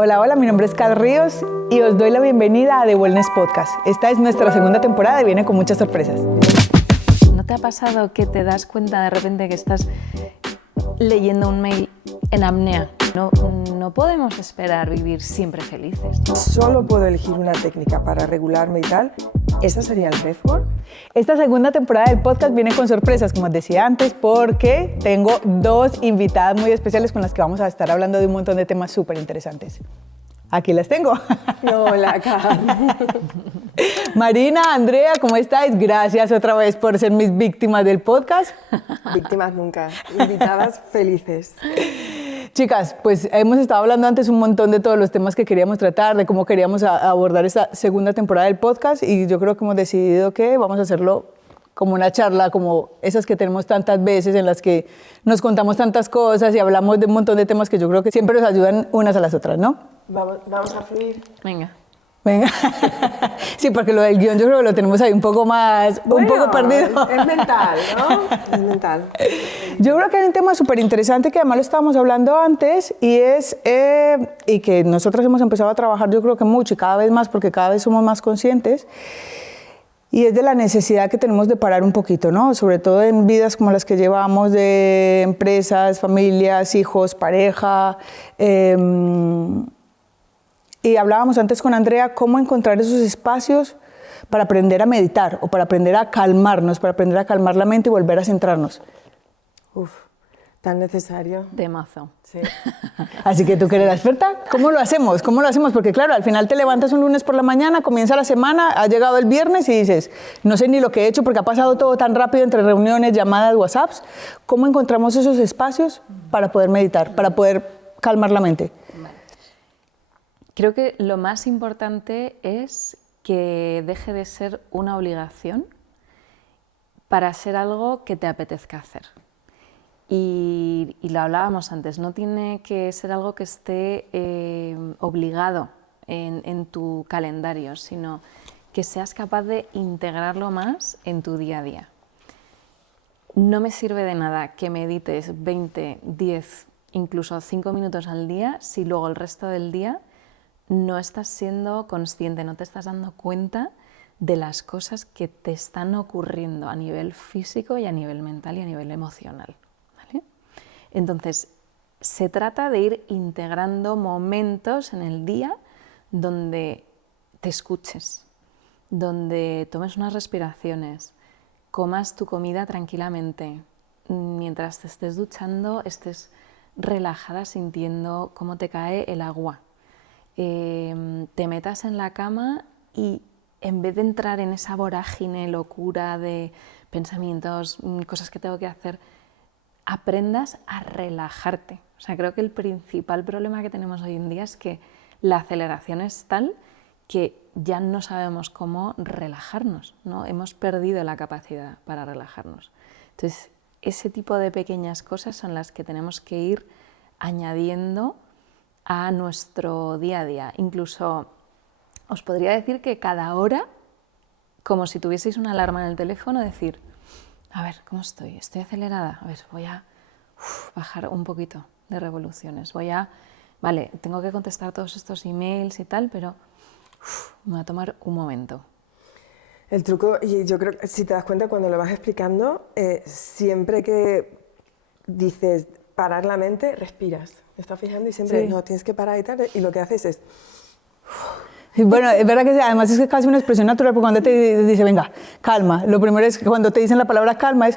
Hola, hola, mi nombre es Kat Ríos y os doy la bienvenida a The Wellness Podcast. Esta es nuestra segunda temporada y viene con muchas sorpresas. ¿No te ha pasado que te das cuenta de repente que estás leyendo un mail en apnea? No podemos esperar vivir siempre felices. Solo puedo elegir una técnica para regularme y tal. ¿Esa sería el breathwork? Esta segunda temporada del podcast viene con sorpresas, como os decía antes, porque tengo dos invitadas muy especiales con las que vamos a estar hablando de un montón de temas súper interesantes. Aquí las tengo. Hola, Kat. Marina, Andrea, ¿cómo estáis? Gracias otra vez por ser mis víctimas del podcast. Víctimas nunca, invitadas felices. Chicas, pues hemos estado hablando antes un montón de todos los temas que queríamos tratar, de cómo queríamos abordar esta segunda temporada del podcast y yo creo que hemos decidido que vamos a hacerlo como una charla, como esas que tenemos tantas veces en las que nos contamos tantas cosas y hablamos de un montón de temas que yo creo que siempre nos ayudan unas a las otras, ¿no? Vamos a fluir. Venga. Venga. Sí, porque lo del guión yo creo que lo tenemos ahí un poco más, un poco perdido. Es mental, ¿no? Es mental. Yo creo que hay un tema súper interesante que además lo estábamos hablando antes y es, y que nosotros hemos empezado a trabajar yo creo que mucho y cada vez más porque cada vez somos más conscientes, y es de la necesidad que tenemos de parar un poquito, ¿no? Sobre todo en vidas como las que llevamos de empresas, familias, hijos, pareja. Y hablábamos antes con Andrea cómo encontrar esos espacios para aprender a meditar o para aprender a calmarnos, para aprender a calmar la mente y volver a centrarnos. Uf, tan necesario. De mazo. Sí. Así que tú que eres la experta, ¿cómo lo hacemos? ¿Cómo lo hacemos? Porque claro, al final te levantas un lunes por la mañana, comienza la semana, ha llegado el viernes y dices, no sé ni lo que he hecho porque ha pasado todo tan rápido entre reuniones, llamadas, WhatsApps. ¿Cómo encontramos esos espacios para poder meditar, para poder calmar la mente? Creo que lo más importante es que deje de ser una obligación para ser algo que te apetezca hacer. Y lo hablábamos antes, no tiene que ser algo que esté obligado en tu calendario, sino que seas capaz de integrarlo más en tu día a día. No me sirve de nada que medites 20, 10, incluso 5 minutos al día si luego el resto del día no estás siendo consciente, no te estás dando cuenta de las cosas que te están ocurriendo a nivel físico y a nivel mental y a nivel emocional, ¿vale? Entonces, se trata de ir integrando momentos en el día donde te escuches, donde tomes unas respiraciones, comas tu comida tranquilamente, mientras te estés duchando, estés relajada sintiendo cómo te cae el agua. Te metas en la cama y en vez de entrar en esa vorágine, locura de pensamientos, cosas que tengo que hacer, aprendas a relajarte. O sea, creo que el principal problema que tenemos hoy en día es que la aceleración es tal que ya no sabemos cómo relajarnos, ¿no? Hemos perdido la capacidad para relajarnos. Entonces, ese tipo de pequeñas cosas son las que tenemos que ir añadiendo a nuestro día a día. Incluso os podría decir que cada hora, como si tuvieseis una alarma en el teléfono, decir, a ver, ¿cómo estoy? ¿Estoy acelerada? A ver, voy a bajar un poquito de revoluciones. Vale, tengo que contestar todos estos emails y tal, pero me voy a tomar un momento. El truco, y yo creo que si te das cuenta cuando lo vas explicando, siempre que dices parar la mente, respiras. Te estás fijando y siempre, Sí. no, tienes que parar y tal, y lo que haces es... Y bueno, es verdad que además es que casi una expresión natural, porque cuando te dice, venga, calma, lo primero es que cuando te dicen la palabra calma es,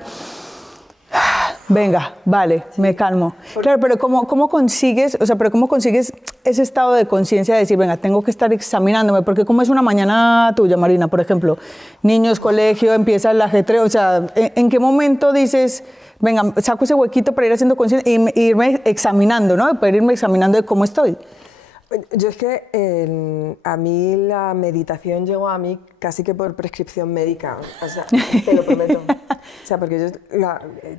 venga, vale, me calmo. Claro, pero ¿cómo consigues, o sea, pero cómo consigues ese estado de conciencia de decir, venga, tengo que estar examinándome? Porque ¿cómo es una mañana tuya, Marina, por ejemplo? Niños, colegio, empieza el ajetreo, o sea, ¿en qué momento dices, venga, saco ese huequito para ir haciendo conciencia e irme examinando, ¿no? Para irme examinando de cómo estoy? Yo es que a mí la meditación llegó a mí casi que por prescripción médica, o sea, te lo prometo. O sea, porque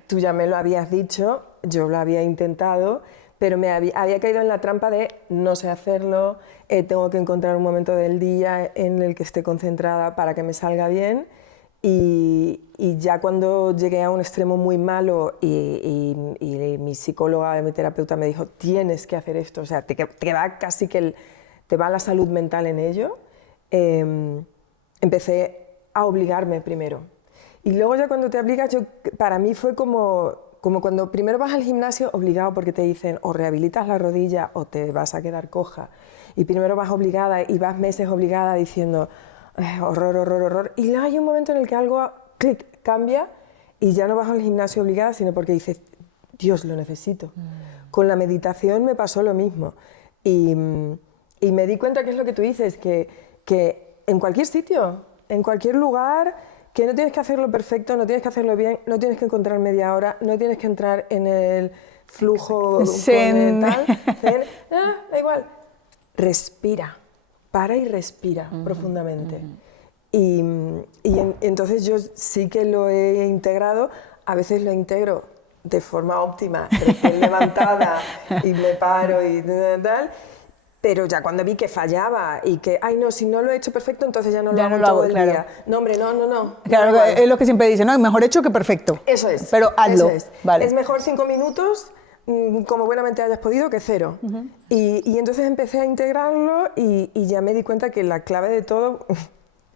tú ya me lo habías dicho, yo lo había intentado, pero me había caído en la trampa de no sé hacerlo, tengo que encontrar un momento del día en el que esté concentrada para que me salga bien Y ya cuando llegué a un extremo muy malo y mi psicóloga, mi terapeuta me dijo, tienes que hacer esto, o sea, te va casi que te va la salud mental en ello, empecé a obligarme primero. Y luego ya cuando te obligas, para mí fue como cuando primero vas al gimnasio obligado porque te dicen o rehabilitas la rodilla o te vas a quedar coja. Y primero vas obligada y vas meses obligada diciendo horror, horror, horror. Y luego hay un momento en el que algo, clic, cambia y ya no vas al gimnasio obligada, sino porque dices, Dios, lo necesito. Con la meditación me pasó lo mismo. Y me di cuenta que es lo que tú dices, que en cualquier sitio, en cualquier lugar, que no tienes que hacerlo perfecto, no tienes que hacerlo bien, no tienes que encontrar media hora, no tienes que entrar en el flujo zen. Da igual. Respira, para y respira profundamente. Y entonces yo sí que lo he integrado, a veces lo integro de forma óptima, recién levantada y me paro y tal, pero ya cuando vi que fallaba y que, ay no, si no lo he hecho perfecto, entonces ya no lo hago todo el día. No, hombre, no. Claro, es lo que siempre dicen, ¿no? Mejor hecho que perfecto. Eso es. Pero hazlo. Eso es. Vale. Es mejor 5 minutos, como buenamente hayas podido, que 0. Y entonces empecé a integrarlo y ya me di cuenta que la clave de todo,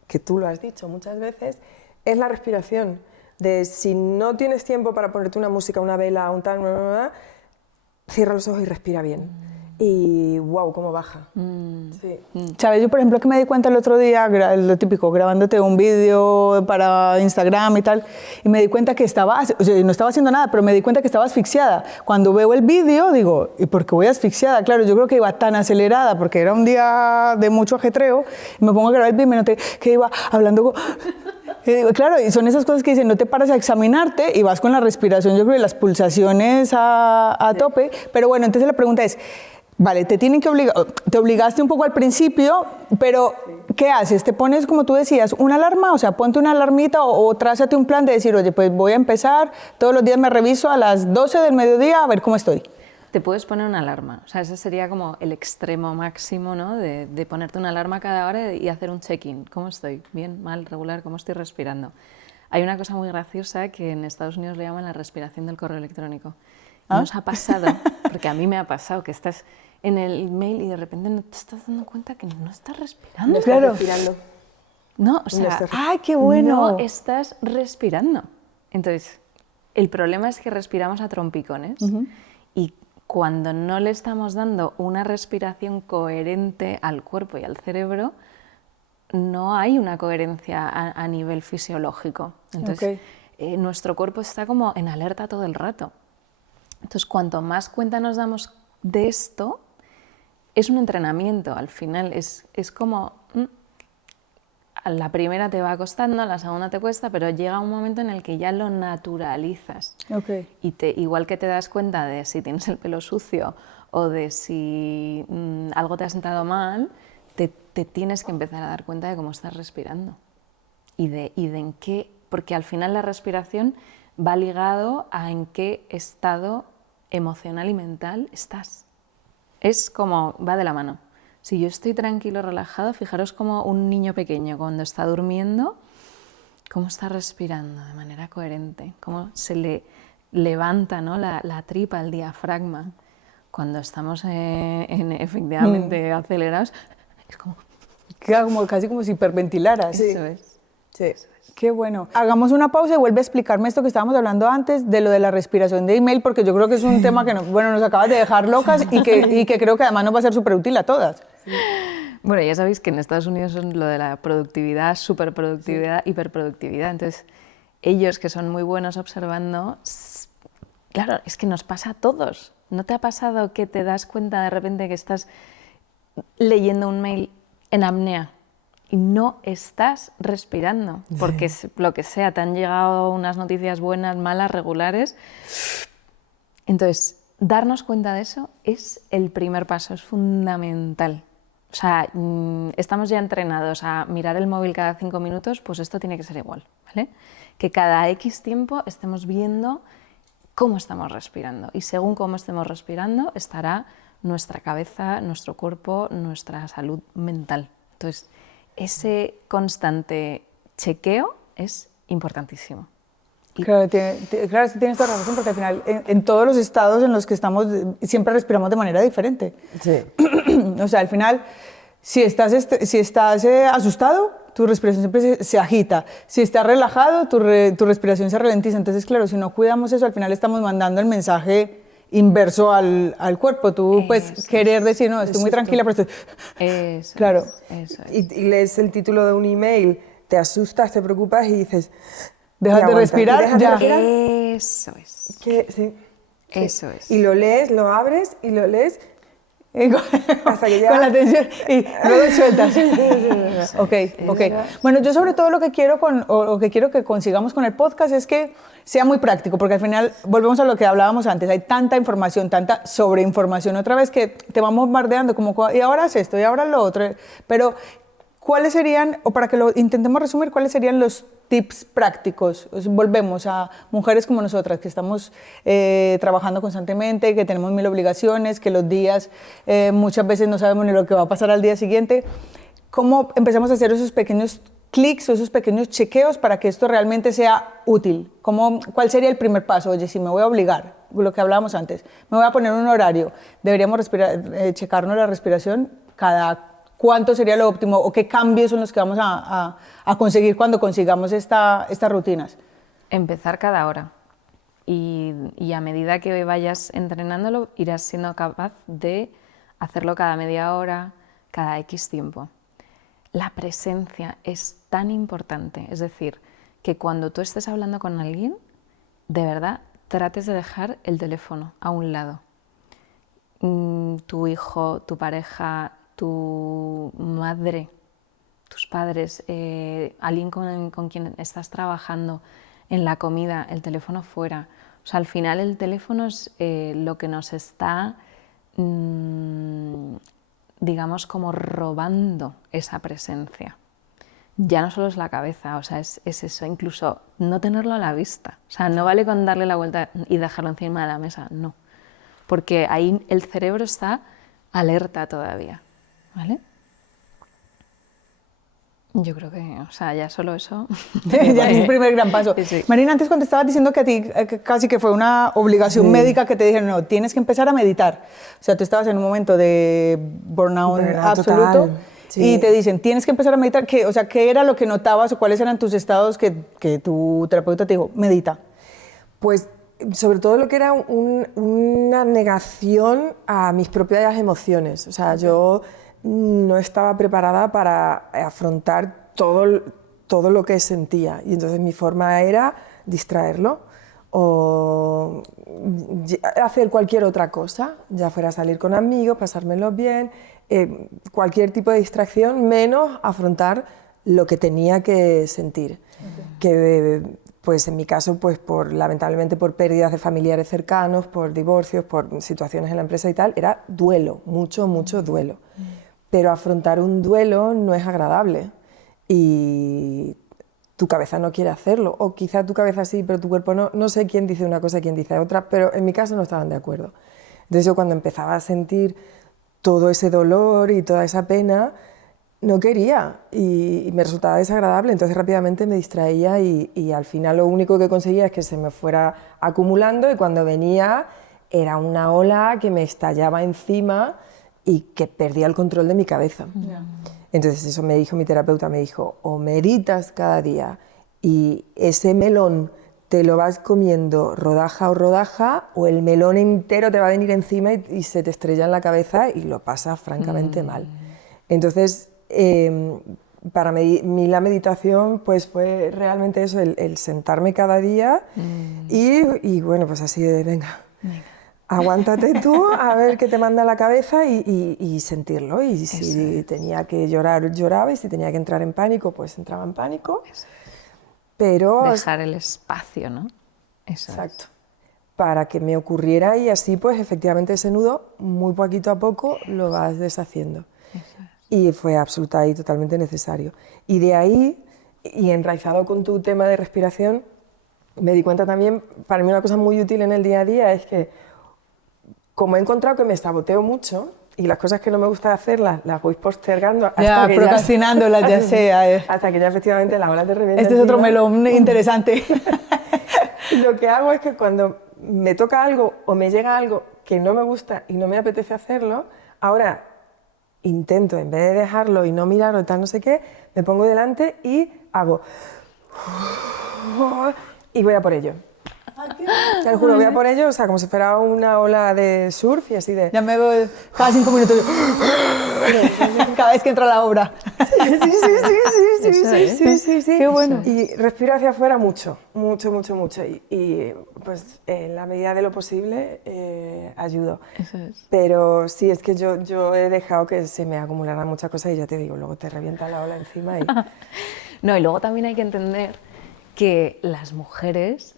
que tú lo has dicho muchas veces, es la respiración. De si no tienes tiempo para ponerte una música, una vela, un tal, cierra los ojos y respira bien. Y wow, cómo baja. Sí. ¿Sabes? Yo, por ejemplo, que me di cuenta el otro día, lo típico, grabándote un vídeo para Instagram y tal, y me di cuenta que o sea, no estaba haciendo nada, pero me di cuenta que estaba asfixiada. Cuando veo el vídeo, digo, ¿y por qué voy asfixiada? Claro, yo creo que iba tan acelerada, porque era un día de mucho ajetreo, y me pongo a grabar el vídeo y me noté que iba hablando y digo, claro, y son esas cosas que dicen, no te paras a examinarte y vas con la respiración, yo creo, y las pulsaciones a tope. Pero bueno, entonces la pregunta es, vale, te obligaste un poco al principio, pero ¿qué haces? ¿Te pones, como tú decías, una alarma? O sea, ponte una alarmita o trázate un plan de decir, oye, pues voy a empezar, todos los días me reviso a las 12 del mediodía a ver cómo estoy. Te puedes poner una alarma, o sea, ese sería como el extremo máximo, ¿no? De ponerte una alarma cada hora y hacer un check-in. ¿Cómo estoy? ¿Bien? ¿Mal? ¿Regular? ¿Cómo estoy respirando? Hay una cosa muy graciosa que en Estados Unidos le llaman la respiración del correo electrónico. ¿No os ha pasado? Porque a mí me ha pasado que estás en el mail y de repente no te estás dando cuenta que no estás respirando. No estás respirando. No, o sea, ¡ay, qué bueno! No estás respirando. Entonces, el problema es que respiramos a trompicones y cuando no le estamos dando una respiración coherente al cuerpo y al cerebro, no hay una coherencia a nivel fisiológico. Entonces, nuestro cuerpo está como en alerta todo el rato. Entonces, cuanto más cuenta nos damos de esto, es un entrenamiento. Al final es como, a la primera te va costando, a la segunda te cuesta, pero llega un momento en el que ya lo naturalizas. Y igual que te das cuenta de si tienes el pelo sucio o de si algo te ha sentado mal, te tienes que empezar a dar cuenta de cómo estás respirando y de en qué, porque al final la respiración va ligado a en qué estado emocional y mental estás. Es como, va de la mano. Si yo estoy tranquilo, relajado, fijaros como un niño pequeño cuando está durmiendo, cómo está respirando de manera coherente, cómo se le levanta, ¿no? la tripa, el diafragma. Cuando estamos efectivamente acelerados, es como... Queda casi como si hiperventilaras. Sí. Eso es. Sí. Qué bueno. Hagamos una pausa y vuelve a explicarme esto que estábamos hablando antes de lo de la respiración de email, porque yo creo que es un tema que nos acabas de dejar locas y que creo que además nos va a ser súper útil a todas. Sí. Bueno, ya sabéis que en Estados Unidos son lo de la productividad, superproductividad, hiperproductividad. Entonces, ellos que son muy buenos observando, claro, es que nos pasa a todos. ¿No te ha pasado que te das cuenta de repente que estás leyendo un mail en apnea y no estás respirando? Porque lo que sea, te han llegado unas noticias buenas, malas, regulares. Entonces, darnos cuenta de eso es el primer paso, es fundamental. O sea, estamos ya entrenados a mirar el móvil cada 5 minutos, pues esto tiene que ser igual, ¿vale? Que cada X tiempo estemos viendo cómo estamos respirando y según cómo estemos respirando estará nuestra cabeza, nuestro cuerpo, nuestra salud mental. Entonces, ese constante chequeo es importantísimo. Claro, claro, sí tienes toda la razón, porque al final en todos los estados en los que estamos siempre respiramos de manera diferente. Sí. O sea, al final, si estás asustado, tu respiración siempre se agita. Si estás relajado, tu respiración se ralentiza. Entonces, claro, si no cuidamos eso, al final estamos mandando el mensaje inverso al cuerpo. Tú puedes querer decir, no, estoy muy tranquila, pero estoy... Claro. Y lees el título de un email, te asustas, te preocupas y dices... Dejas de respirar, ya. Eso es. Sí. Eso es. Y lo lees, lo abres y lo lees hasta que ya... Con la atención y luego sueltas. Ok. Bueno, yo sobre todo lo que quiero que consigamos con el podcast es que sea muy práctico, porque al final volvemos a lo que hablábamos antes, hay tanta información, tanta sobreinformación otra vez que te vamos bombardeando como, y ahora es esto, y ahora lo otro, pero ¿cuáles serían, o para que lo intentemos resumir, cuáles serían los tips prácticos? Volvemos a mujeres como nosotras, que estamos trabajando constantemente, que tenemos 1000 obligaciones, que los días muchas veces no sabemos ni lo que va a pasar al día siguiente. ¿Cómo empezamos a hacer esos pequeños clics o esos pequeños chequeos para que esto realmente sea útil? ¿Cuál sería el primer paso? Oye, si me voy a obligar, lo que hablábamos antes, me voy a poner un horario, deberíamos checarnos la respiración cada... ¿Cuánto sería lo óptimo o qué cambios son los que vamos a conseguir cuando consigamos estas rutinas? Empezar cada hora y a medida que vayas entrenándolo irás siendo capaz de hacerlo cada media hora, cada X tiempo. La presencia es tan importante, es decir, que cuando tú estés hablando con alguien, de verdad trates de dejar el teléfono a un lado. Tu hijo, tu pareja, tu madre, tus padres, alguien con quien estás trabajando, en la comida, el teléfono fuera. O sea, al final el teléfono es lo que nos está, digamos, como robando esa presencia. Ya no solo es la cabeza, o sea, es eso, incluso no tenerlo a la vista. O sea, no vale con darle la vuelta y dejarlo encima de la mesa, no. Porque ahí el cerebro está alerta todavía. ¿Vale? Yo creo que, o sea, ya solo eso... ya es el primer gran paso. Sí. Marina, antes cuando estabas diciendo que a ti casi que fue una obligación médica que te dijeron, no, tienes que empezar a meditar. O sea, tú estabas en un momento de burnout absoluto y te dicen, tienes que empezar a meditar. O sea, ¿qué era lo que notabas o cuáles eran tus estados que tu terapeuta te dijo, medita? Pues sobre todo lo que era una negación a mis propias emociones. O sea, yo no estaba preparada para afrontar todo lo que sentía y entonces mi forma era distraerlo o hacer cualquier otra cosa, ya fuera salir con amigos, pasármelo bien, cualquier tipo de distracción menos afrontar lo que tenía que sentir. Que pues en mi caso, pues lamentablemente por pérdidas de familiares cercanos, por divorcios, por situaciones en la empresa y tal, era duelo, mucho duelo. Pero afrontar un duelo no es agradable y tu cabeza no quiere hacerlo, o quizá tu cabeza sí, pero tu cuerpo no. No sé quién dice una cosa y quién dice otra, pero en mi caso no estaban de acuerdo. Entonces yo cuando empezaba a sentir todo ese dolor y toda esa pena, no quería y me resultaba desagradable, entonces rápidamente me distraía y al final lo único que conseguía es que se me fuera acumulando y cuando venía era una ola que me estallaba encima y que perdía el control de mi cabeza. Entonces eso me dijo mi terapeuta, me dijo, o meditas cada día y ese melón te lo vas comiendo rodaja o el melón entero te va a venir encima y se te estrella en la cabeza y lo pasas francamente mal. Entonces, para mí la meditación pues fue realmente eso, el sentarme cada día y bueno, pues así de venga. Aguántate tú a ver qué te manda la cabeza y sentirlo. Y si tenía que llorar, lloraba, y si tenía que entrar en pánico, pues entraba en pánico. Pero dejar el espacio, ¿no? Eso exacto. Para que me ocurriera y así, pues efectivamente ese nudo, muy poquito a poco, lo vas deshaciendo. Y fue absoluta y totalmente necesario. Y de ahí, y enraizado con tu tema de respiración, me di cuenta también, para mí una cosa muy útil en el día a día es que como he encontrado que me saboteo mucho, y las cosas que no me gusta hacer las voy postergando hasta Ya, que procrastinándolas, ya sea. hasta que ya efectivamente la ola te revienta Este es otro encima. melón interesante. Y lo que hago es que cuando me toca algo o me llega algo que no me gusta y no me apetece hacerlo, ahora intento, en vez de dejarlo y no mirarlo y tal, no sé qué, me pongo delante y hago... y voy a por ello. Te lo juro, voy a por ello, o sea, como si fuera una ola de surf y así de... Ya me veo cada 5 minutos. Cada vez que entra la obra. Sí. Qué bueno. Y respiro hacia afuera mucho. Y pues en la medida de lo posible ayudo. Eso es. Pero sí, es que yo he dejado que se me acumularan muchas cosas y ya te digo, luego te revienta la ola encima y... No, y luego también hay que entender que las mujeres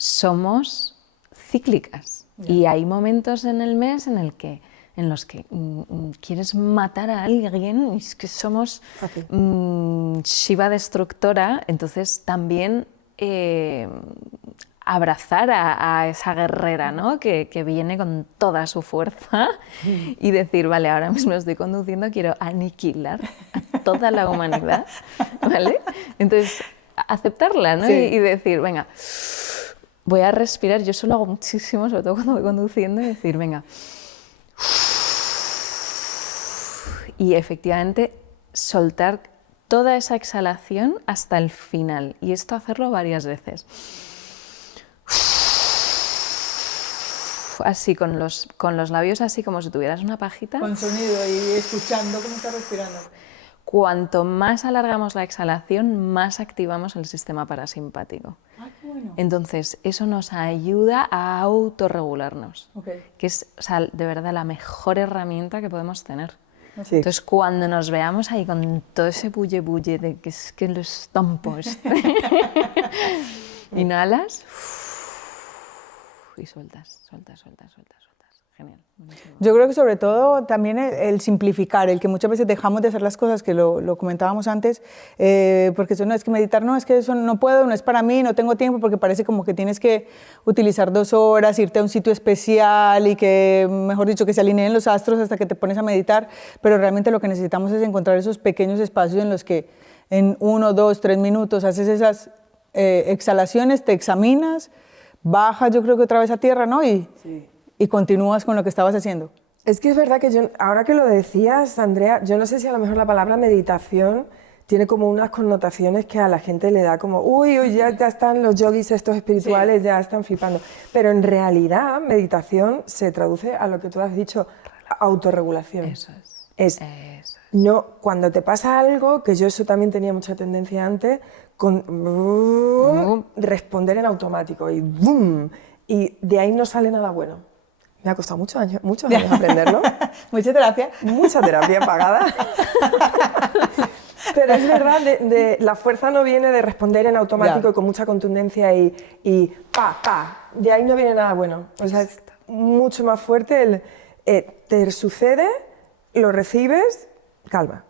somos cíclicas y hay momentos en el mes en los que quieres matar a alguien y es que somos Shiva destructora, entonces también abrazar a esa guerrera, ¿no? que viene con toda su fuerza y decir, vale, ahora mismo estoy conduciendo, quiero aniquilar a toda la humanidad, ¿vale? Entonces, aceptarla, ¿no? Sí. Y decir, venga, voy a respirar, yo eso lo hago muchísimo, sobre todo cuando voy conduciendo, y decir, venga. Y efectivamente soltar toda esa exhalación hasta el final. Y esto hacerlo varias veces. Así, con los labios así, como si tuvieras una pajita. Con sonido y escuchando cómo está respirando. Cuanto más alargamos la exhalación, más activamos el sistema parasimpático. Ah, qué bueno. Entonces, eso nos ayuda a autorregularnos, Okay. que es, o sea, de verdad la mejor herramienta que podemos tener. Sí. Entonces, cuando nos veamos ahí con todo ese bulle de que es que lo estampo, inhalas y sueltas. Genial. Buenísimo. Yo creo que sobre todo también el simplificar, el que muchas veces dejamos de hacer las cosas, que lo comentábamos antes, porque eso no es que meditar, no, es que eso no puedo, no es para mí, no tengo tiempo, porque parece como que tienes que utilizar 2 horas, irte a un sitio especial y que, mejor dicho, que se alineen los astros hasta que te pones a meditar, pero realmente lo que necesitamos es encontrar esos pequeños espacios en los que en 1, 2, 3 minutos haces esas exhalaciones, te examinas, bajas yo creo que otra vez a tierra, ¿no? Y continúas con lo que estabas haciendo. Es que es verdad que yo, ahora que lo decías, Andrea, yo no sé si a lo mejor la palabra meditación tiene como unas connotaciones que a la gente le da como, uy, ya están los yogis estos espirituales, ya están flipando. Pero en realidad, meditación se traduce a lo que tú has dicho, autorregulación. Eso es. No, cuando te pasa algo, que yo eso también tenía mucha tendencia antes, con responder en automático y ¡bum! Y de ahí no sale nada bueno. Me ha costado muchos años aprenderlo. Mucha terapia. Mucha terapia pagada. Pero es verdad, la fuerza no viene de responder en automático y con mucha contundencia y pa. De ahí no viene nada bueno. O sea, es mucho más fuerte te sucede, lo recibes, calma.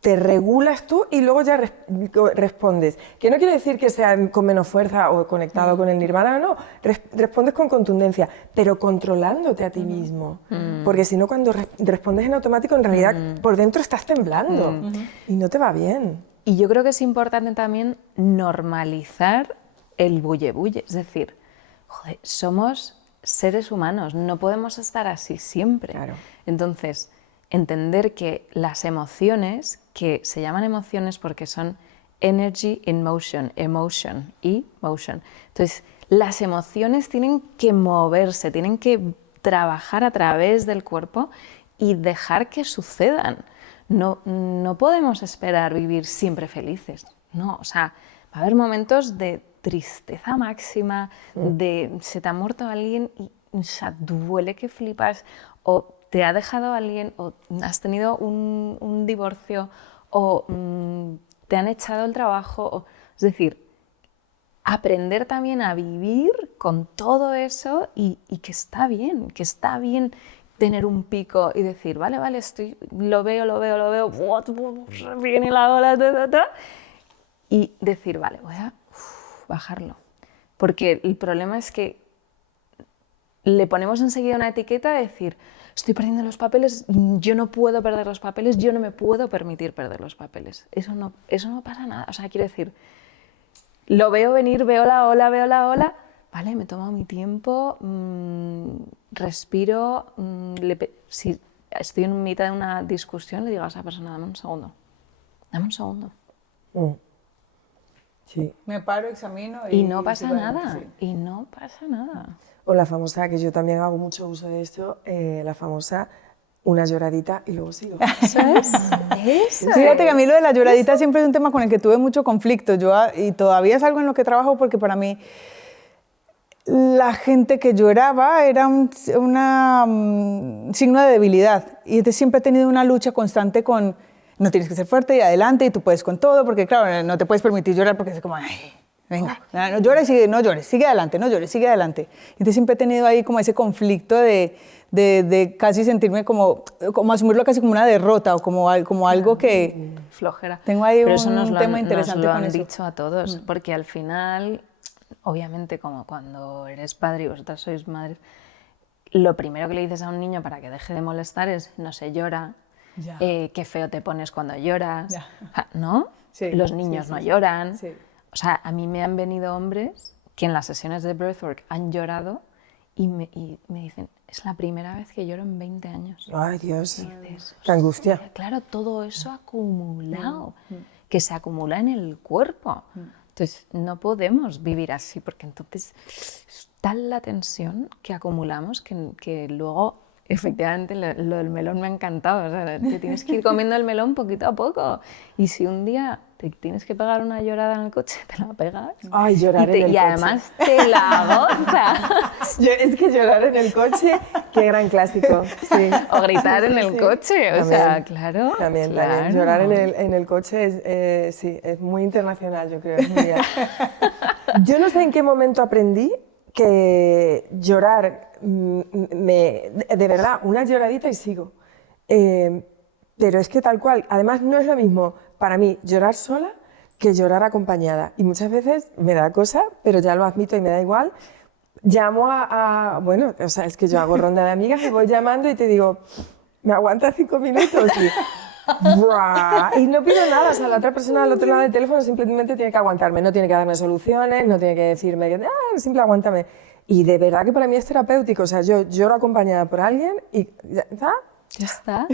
Te regulas tú y luego ya respondes. Que no quiere decir que sea con menos fuerza o conectado con el nirvana, no. Respondes con contundencia, pero controlándote a ti mismo. Porque si no, cuando respondes en automático, en realidad por dentro estás temblando y no te va bien. Y yo creo que es importante también normalizar el bulle. Es decir, joder, somos seres humanos, no podemos estar así siempre. Claro. Entonces, entender que las emociones, que se llaman emociones porque son energy in motion, emotion y motion. Entonces, las emociones tienen que moverse, tienen que trabajar a través del cuerpo y dejar que sucedan. No podemos esperar vivir siempre felices. No, o sea, va a haber momentos de tristeza máxima, de se te ha muerto alguien y o sea, duele que flipas, o te ha dejado alguien, o has tenido un divorcio, o te han echado el trabajo. Es decir, aprender también a vivir con todo eso y que está bien tener un pico y decir, vale, lo veo, viene la ola, y decir, vale, voy a bajarlo. Porque el problema es que le ponemos enseguida una etiqueta de decir, estoy perdiendo los papeles, yo no puedo perder los papeles, yo no me puedo permitir perder los papeles. Eso no pasa nada. O sea, quiero decir, lo veo venir, veo la ola, vale, me tomo mi tiempo, respiro, si estoy en mitad de una discusión, le digo a esa persona, dame un segundo. Sí. Me paro, examino y no pasa sigo nada, adelante, sí. y no pasa nada. O la famosa, que yo también hago mucho uso de esto, la famosa una lloradita y luego sigo. ¿Sabes? Eso. Fíjate que a mí lo de la lloradita siempre es un tema con el que tuve mucho conflicto. Y todavía es algo en lo que trabajo porque para mí la gente que lloraba era un signo de debilidad. Y entonces siempre he tenido una lucha constante con, no tienes que ser fuerte y adelante y tú puedes con todo, porque claro, no te puedes permitir llorar porque es como, ay, venga, no llores, no llores, sigue adelante, no llores, sigue adelante. Y entonces siempre he tenido ahí como ese conflicto de casi sentirme como asumirlo casi como una derrota o como algo que... Flojera. Tengo ahí Pero eso un tema interesante nos lo con han eso. dicho a todos, porque al final, obviamente, como cuando eres padre y vosotras sois madres, lo primero que le dices a un niño para que deje de molestar es, no se llora, Ya. qué feo te pones cuando lloras, Ya. ¿no? Sí, Los niños sí, no sí. lloran. Sí. O sea, a mí me han venido hombres que en las sesiones de breathwork han llorado y me dicen, es la primera vez que lloro en 20 años. Ay, Dios, Y dices, qué angustia. claro, todo eso acumulado, que se acumula en el cuerpo. Entonces, no podemos vivir así, porque entonces es tal la tensión que acumulamos que luego, efectivamente, lo del melón me ha encantado. O sea, te tienes que ir comiendo el melón poquito a poco. Y si un día te tienes que pegar una llorada en el coche, te la pegas. Ay, llorar en el coche. Y además te la gozas. Es que llorar en el coche, qué gran clásico. Sí. O gritar en el coche, o sea, claro. También. claro. Llorar en el coche sí, es muy internacional, yo creo. Es muy bien. Yo no sé en qué momento aprendí que llorar, de verdad, una lloradita y sigo. Pero es que tal cual, además no es lo mismo para mí llorar sola que llorar acompañada. Y muchas veces me da cosa, pero ya lo admito y me da igual. Llamo bueno, o sea, es que yo hago ronda de amigas y voy llamando y te digo, ¿me aguantas 5 minutos? Y no pido nada, o sea, la otra persona al otro lado del teléfono simplemente tiene que aguantarme, no tiene que darme soluciones, no tiene que decirme que, simple aguántame. Y de verdad que para mí es terapéutico, o sea, yo lloro acompañada por alguien y ya está. Ya está.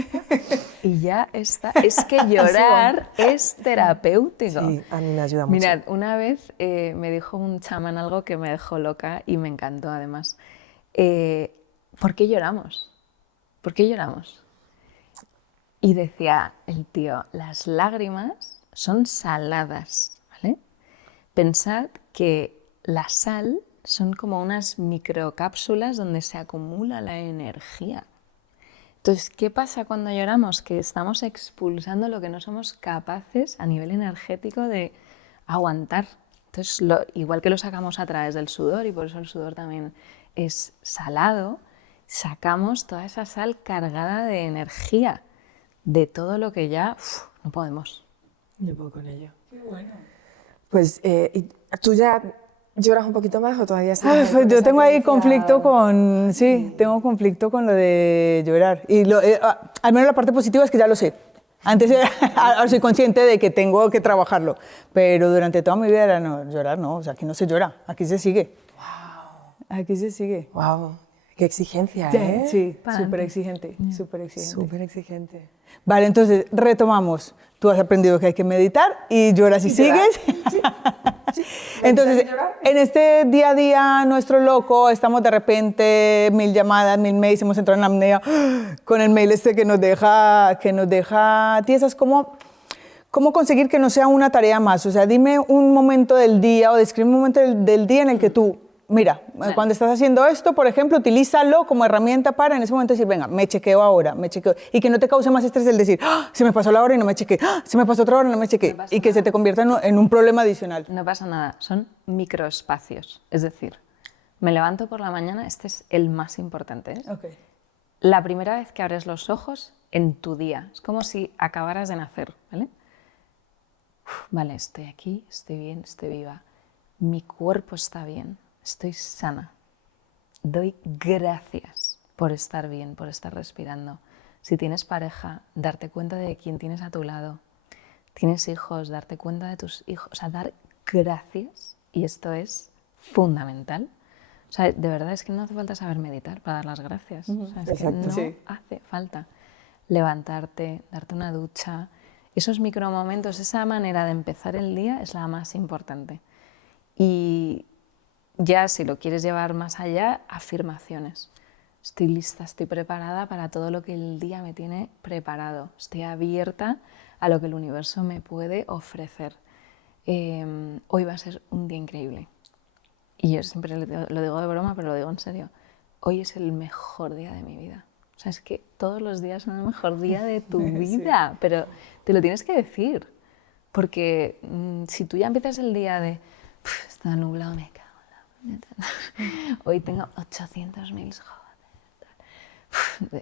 Y ya está. Es que llorar es terapéutico. Sí, a mí me ayuda mucho. Mirad, una vez me dijo un chamán algo que me dejó loca y me encantó además. ¿Por qué lloramos? ¿Por qué lloramos? Y decía el tío, las lágrimas son saladas, ¿vale? Pensad que la sal son como unas microcápsulas donde se acumula la energía. Entonces, ¿qué pasa cuando lloramos? Que estamos expulsando lo que no somos capaces a nivel energético de aguantar. Entonces, igual que lo sacamos a través del sudor, y por eso el sudor también es salado, sacamos toda esa sal cargada de energía, de todo lo que ya no podemos. Yo puedo con ello. Qué bueno. Pues, ¿y tú ya lloras un poquito más o todavía sigues? Pues yo tengo ahí conflicto con, sí, tengo conflicto con lo de llorar. Y al menos la parte positiva es que ya lo sé. Antes ahora soy consciente de que tengo que trabajarlo, pero durante toda mi vida era no, llorar no, o sea, aquí no se llora, aquí se sigue. Wow. Aquí se sigue. Wow, qué exigencia, Sí, ¿eh? sí, súper exigente, súper exigente. Súper exigente. Vale, entonces retomamos. Tú has aprendido que hay que meditar y lloras y sigues. Sí. Entonces, en este día a día nuestro loco, estamos de repente 1000 llamadas, 1000 mails, hemos entrado en apnea con el mail este que nos deja tiesas. ¿Cómo conseguir que no sea una tarea más? O sea, dime un momento del día o describe un momento del día en el que tú, mira, cuando estás haciendo esto, por ejemplo, utilízalo como herramienta para en ese momento decir, venga, me chequeo ahora, me chequeo. Y que no te cause más estrés el decir, se me pasó la hora y no me chequeé, se me pasó otra hora y no me chequeé. Y que se te convierta en un problema adicional. No pasa nada, son microespacios. Es decir, me levanto por la mañana, este es el más importante. Okay. La primera vez que abres los ojos en tu día, es como si acabaras de nacer, ¿vale? Vale, estoy aquí, estoy bien, estoy viva. Mi cuerpo está bien. Estoy sana. doy gracias por estar bien, por estar respirando. Si tienes pareja, darte cuenta de quién tienes a tu lado. Tienes hijos, darte cuenta de tus hijos. O sea, dar gracias, y esto es fundamental. O sea, de verdad es que no hace falta saber meditar para dar las gracias. O sea, es que no hace falta. Levantarte, darte una ducha, esos micromomentos, esa manera de empezar el día es la más importante. Y ya si lo quieres llevar más allá, afirmaciones. Estoy lista, estoy preparada para todo lo que el día me tiene preparado. Estoy abierta a lo que el universo me puede ofrecer. Hoy va a ser un día increíble. Y yo siempre lo digo de broma, pero lo digo en serio. Hoy es el mejor día de mi vida. O sea, es que todos los días son el mejor día de tu vida, pero te lo tienes que decir. Porque si tú ya empiezas el día de está nublado, me cago en la... Hoy tengo 800.000 joder.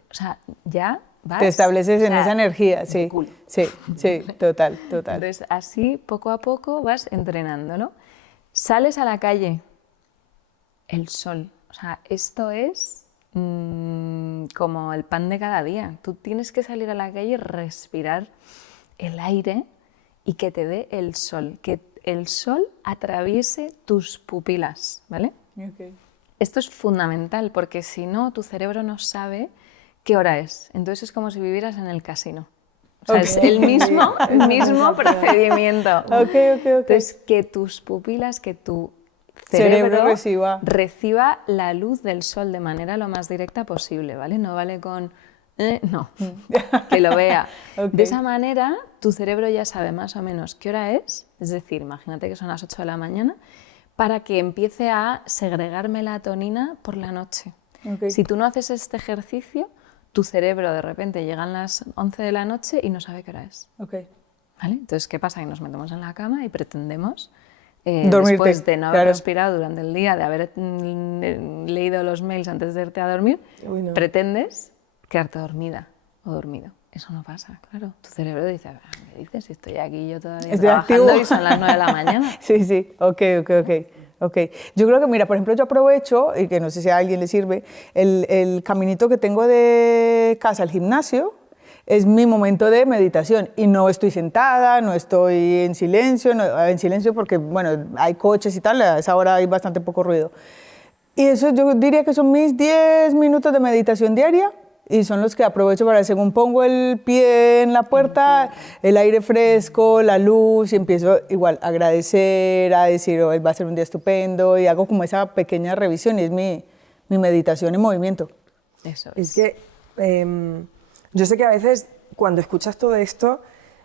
O sea, ya vas... Te estableces en esa energía, sí. Sí, total. Entonces, así, poco a poco, vas entrenando, ¿no? Sales a la calle, el sol. O sea, esto es como el pan de cada día. Tú tienes que salir a la calle y respirar el aire y que te dé el sol. Que el sol atraviese tus pupilas, ¿vale? Okay. Esto es fundamental porque si no, tu cerebro no sabe qué hora es. Entonces es como si vivieras en el casino. O sea, es el mismo procedimiento. Okay. Entonces, que tus pupilas, que tu cerebro reciba la luz del sol de manera lo más directa posible, ¿vale? No vale con... no, que lo vea. De esa manera, tu cerebro ya sabe más o menos qué hora es decir, imagínate que son las 8 de la mañana, para que empiece a segregar melatonina por la noche. Si tú no haces este ejercicio, tu cerebro de repente llegan las 11 de la noche y no sabe qué hora es. ¿Vale? Entonces, ¿qué pasa? Que nos metemos en la cama y pretendemos, después de no haber respirado durante el día, de haber leído los mails antes de irte a dormir, pretendes quedarte dormida o dormido. Eso no pasa, claro. Tu cerebro dice, ¿qué dices? Si estoy aquí yo todavía trabajando activo. Y son las 9 de la mañana. Sí. Ok. Yo creo que, mira, por ejemplo, yo aprovecho, y que no sé si a alguien le sirve, el caminito que tengo de casa al gimnasio es mi momento de meditación. Y no estoy sentada, no estoy en silencio porque, bueno, hay coches y tal, a esa hora hay bastante poco ruido. Y eso yo diría que son mis 10 minutos de meditación diaria. Y son los que aprovecho para, según pongo el pie en la puerta, el aire fresco, la luz, y empiezo igual a agradecer, a decir, hoy va a ser un día estupendo, y hago como esa pequeña revisión, y es mi meditación en movimiento. Eso es. Es que yo sé que a veces cuando escuchas todo esto,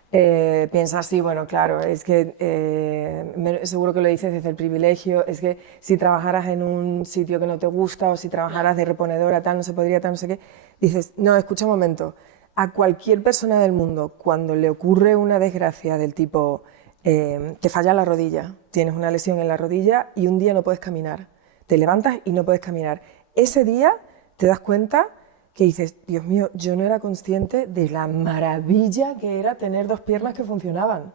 piensas, sí, bueno, claro, es que seguro que lo dices desde el privilegio, es que si trabajaras en un sitio que no te gusta o si trabajaras de reponedora, tal, no se podría, tal, no sé qué, dices, no, escucha un momento, a cualquier persona del mundo, cuando le ocurre una desgracia del tipo, te falla la rodilla, tienes una lesión en la rodilla y un día no puedes caminar, te levantas y no puedes caminar, ese día te das cuenta que dices, Dios mío, yo no era consciente de la maravilla que era tener 2 piernas que funcionaban.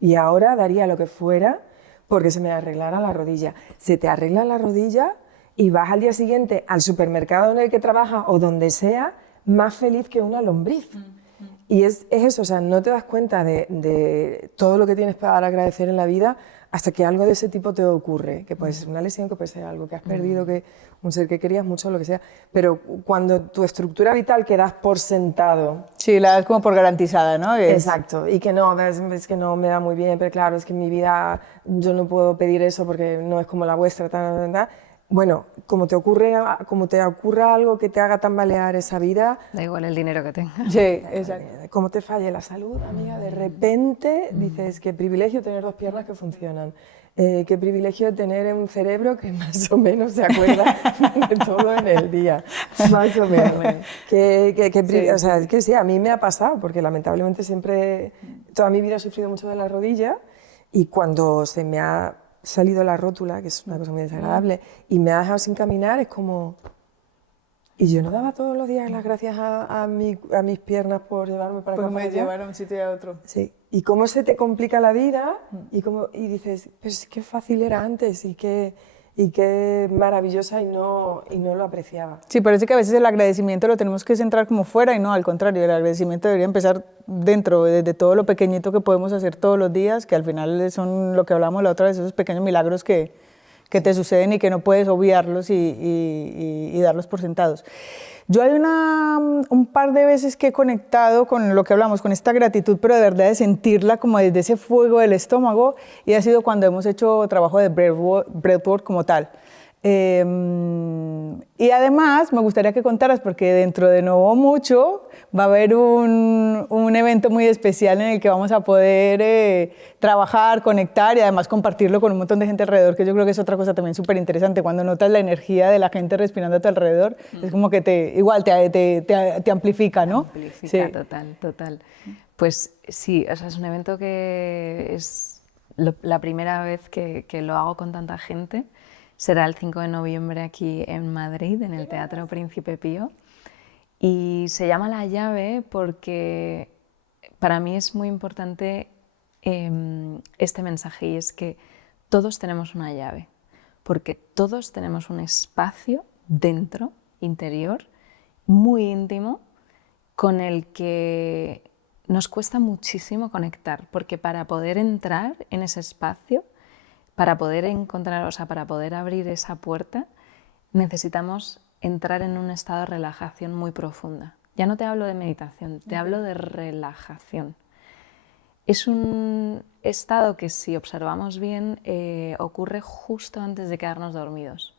Y ahora daría lo que fuera porque se me arreglara la rodilla. Se te arregla la rodilla y vas al día siguiente al supermercado en el que trabajas o donde sea, más feliz que una lombriz. Y es eso, o sea, no te das cuenta de todo lo que tienes para agradecer en la vida hasta que algo de ese tipo te ocurre, que puede ser una lesión, que puede ser algo que has perdido, que un ser que querías mucho, lo que sea, pero cuando tu estructura vital que das por sentado... Sí, la das como por garantizada, ¿no? Exacto, y que no, es que no me da muy bien, pero claro, es que en mi vida yo no puedo pedir eso porque no es como la vuestra, tal. Bueno, como te ocurra algo que te haga tambalear esa vida... Da igual el dinero que tengas. Sí, exacto. Como te falle la salud, amiga, de repente dices, qué privilegio tener 2 piernas que funcionan, qué privilegio tener un cerebro que más o menos se acuerda de todo en el día, más o menos. O sea, es que sí, a mí me ha pasado, porque lamentablemente toda mi vida he sufrido mucho de la rodilla y cuando se me ha salido la rótula, que es una cosa muy desagradable, y me ha dejado sin caminar, es como... Y yo no daba todos los días las gracias a mis piernas por llevarme para acá. Por me llevar a un sitio y a otro. Sí. Y cómo se te complica la vida y dices, pues qué fácil era antes y qué y qué maravillosa y no lo apreciaba. Sí, parece que a veces el agradecimiento lo tenemos que centrar como fuera y no, al contrario, el agradecimiento debería empezar dentro, desde todo lo pequeñito que podemos hacer todos los días, que al final son lo que hablamos la otra vez, esos pequeños milagros que te suceden y que no puedes obviarlos y darlos por sentados. Yo hay un par de veces que he conectado con lo que hablamos, con esta gratitud, pero de verdad de sentirla como desde ese fuego del estómago, y ha sido cuando hemos hecho trabajo de breathwork como tal. Y además me gustaría que contaras, porque dentro de no mucho va a haber un evento muy especial en el que vamos a poder trabajar, conectar y además compartirlo con un montón de gente alrededor, que yo creo que es otra cosa también súper interesante. Cuando notas la energía de la gente respirando a tu alrededor, es como que te amplifica, ¿no? Amplifica, Sí. total. Pues sí, o sea, es un evento que es la primera vez que lo hago con tanta gente. Será el 5 de noviembre aquí en Madrid, en el Teatro Príncipe Pío. Y se llama La Llave porque para mí es muy importante este mensaje, y es que todos tenemos una llave, porque todos tenemos un espacio dentro, interior, muy íntimo, con el que nos cuesta muchísimo conectar, porque para poder entrar en ese espacio, para poder encontrar, o sea, para poder abrir esa puerta, necesitamos entrar en un estado de relajación muy profunda. Ya no te hablo de meditación, te hablo de relajación. Es un estado que, si observamos bien, ocurre justo antes de quedarnos dormidos.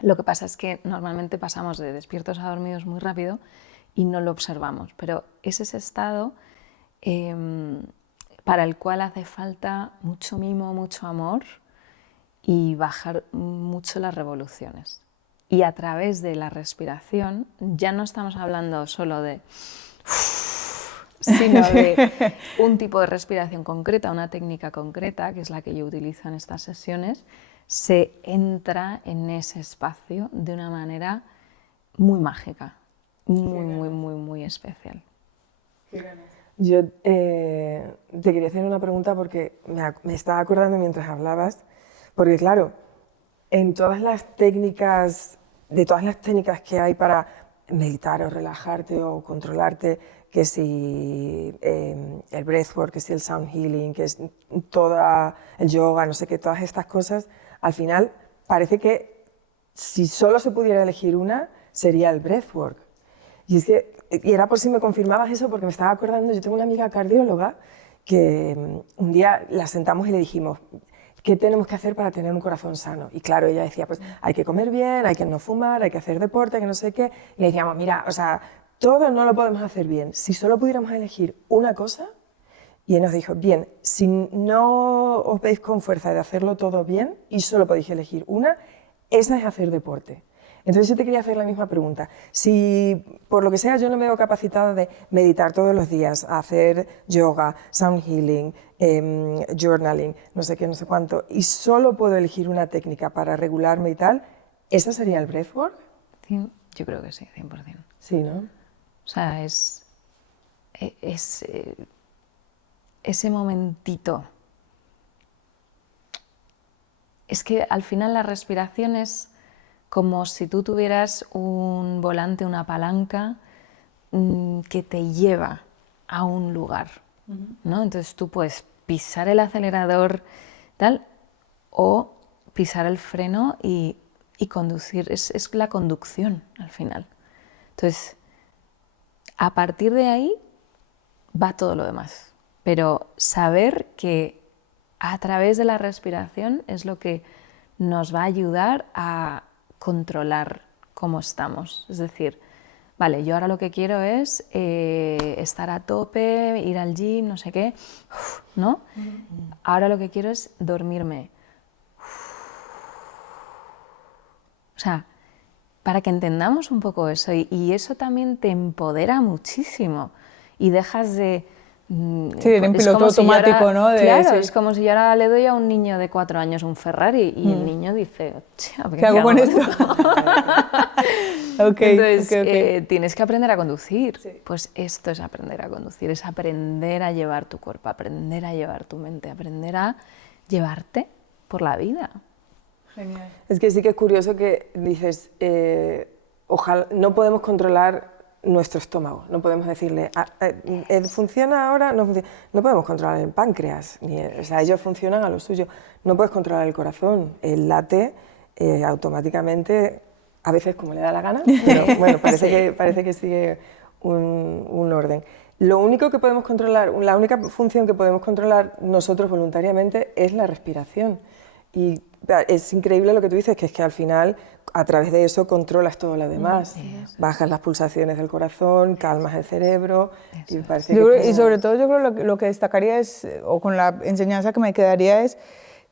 Lo que pasa es que normalmente pasamos de despiertos a dormidos muy rápido y no lo observamos, pero es ese estado para el cual hace falta mucho mimo, mucho amor y bajar mucho las revoluciones. Y a través de la respiración, ya no estamos hablando solo de sino de un tipo de respiración concreta, una técnica concreta, que es la que yo utilizo en estas sesiones, se entra en ese espacio de una manera muy mágica, muy especial. Yo te quería hacer una pregunta porque me estaba acordando mientras hablabas, porque claro, en todas las técnicas, de todas las técnicas que hay para meditar o relajarte o controlarte, que si el breathwork, que si el sound healing, que es toda el yoga, no sé qué, todas estas cosas, al final parece que si solo se pudiera elegir una, sería el breathwork. Y es que, y era por si me confirmabas eso, porque me estaba acordando, yo tengo una amiga cardióloga que un día la sentamos y le dijimos, ¿qué tenemos que hacer para tener un corazón sano? Y claro, ella decía, pues hay que comer bien, hay que no fumar, hay que hacer deporte, que no sé qué. Y le decíamos, mira, o sea, todo no lo podemos hacer bien. Si solo pudiéramos elegir una cosa, y él nos dijo, bien, si no os veis con fuerza de hacerlo todo bien y solo podéis elegir una, esa es hacer deporte. Entonces yo te quería hacer la misma pregunta. Si por lo que sea yo no me veo capacitada de meditar todos los días, hacer yoga, sound healing, journaling, no sé qué, no sé cuánto, y solo puedo elegir una técnica para regularme y tal, ¿esa sería el breathwork? Sí, yo creo que sí, 100%. Sí, ¿no? O sea, ese momentito. Es que al final la respiración es como si tú tuvieras un volante, una palanca que te lleva a un lugar, ¿no? Entonces tú puedes pisar el acelerador tal, o pisar el freno y conducir. Es la conducción al final. Entonces, a partir de ahí va todo lo demás. Pero saber que a través de la respiración es lo que nos va a ayudar a controlar cómo estamos. Es decir, vale, yo ahora lo que quiero es estar a tope, ir al gym, no sé qué, ¿no? Ahora lo que quiero es dormirme. O sea, para que entendamos un poco eso, y eso también te empodera muchísimo y dejas de... Sí, en piloto automático, ¿no? Claro, sí. es como si yo ahora le doy a un niño de 4 años un Ferrari y el niño dice, ¿qué hago con esto? Entonces, tienes que aprender a conducir. Sí. Pues esto es aprender a conducir, es aprender a llevar tu cuerpo, aprender a llevar tu mente, aprender a llevarte por la vida. Genial. Es que sí que es curioso que dices, ojalá, no podemos controlar nuestro estómago, no podemos decirle, ¿funciona ahora? No funciona. No podemos controlar el páncreas, o sea, ellos funcionan a lo suyo. No puedes controlar el corazón, el late automáticamente, a veces como le da la gana, pero bueno, parece que sigue un orden. Lo único que podemos controlar, la única función que podemos controlar nosotros voluntariamente es la respiración. Y es increíble lo que tú dices, que es que al final, a través de eso, controlas todo lo demás. Bajas las pulsaciones del corazón, calmas el cerebro. Y, y sobre todo yo creo que lo que destacaría es, o con la enseñanza que me quedaría es,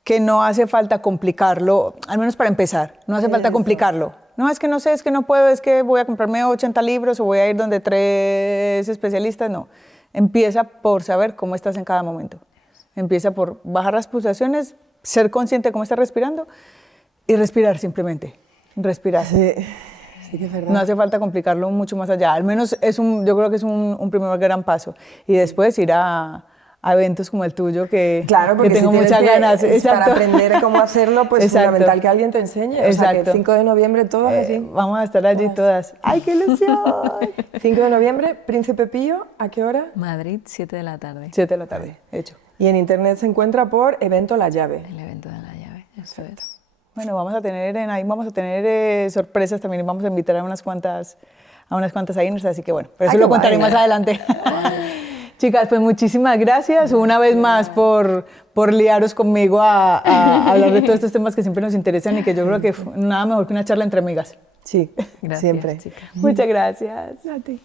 que no hace falta complicarlo, al menos para empezar, no hace falta complicarlo. No, es que no sé, es que no puedo, es que voy a comprarme 80 libros o voy a ir donde 3 especialistas, no. Empieza por saber cómo estás en cada momento. Empieza por bajar las pulsaciones, ser consciente de cómo estás respirando y respirar simplemente, respirar. Sí, sí que es verdad. No hace falta complicarlo mucho más allá, al menos yo creo que es un primer gran paso. Y después ir a eventos como el tuyo, que, claro, que tengo muchas ganas. Para aprender cómo hacerlo, pues es fundamental que alguien te enseñe. O sea, que el 5 de noviembre todas así. Vamos a estar allí todas. ¡Ay, qué ilusión! 5 de noviembre, Príncipe Pío, ¿a qué hora? Madrid, 7 de la tarde. 7 de la tarde, hecho. Y en internet se encuentra por Evento La Llave. El evento de la llave, eso es. Bueno, vamos a tener sorpresas también, vamos a invitar a unas cuantas Ainers, así que bueno, pero eso lo contaré más adelante. Chicas, pues muchísimas gracias una vez más por liaros conmigo a hablar de todos estos temas que siempre nos interesan y que yo creo que nada mejor que una charla entre amigas. Sí, Gracias, siempre. chicas. Muchas gracias a ti.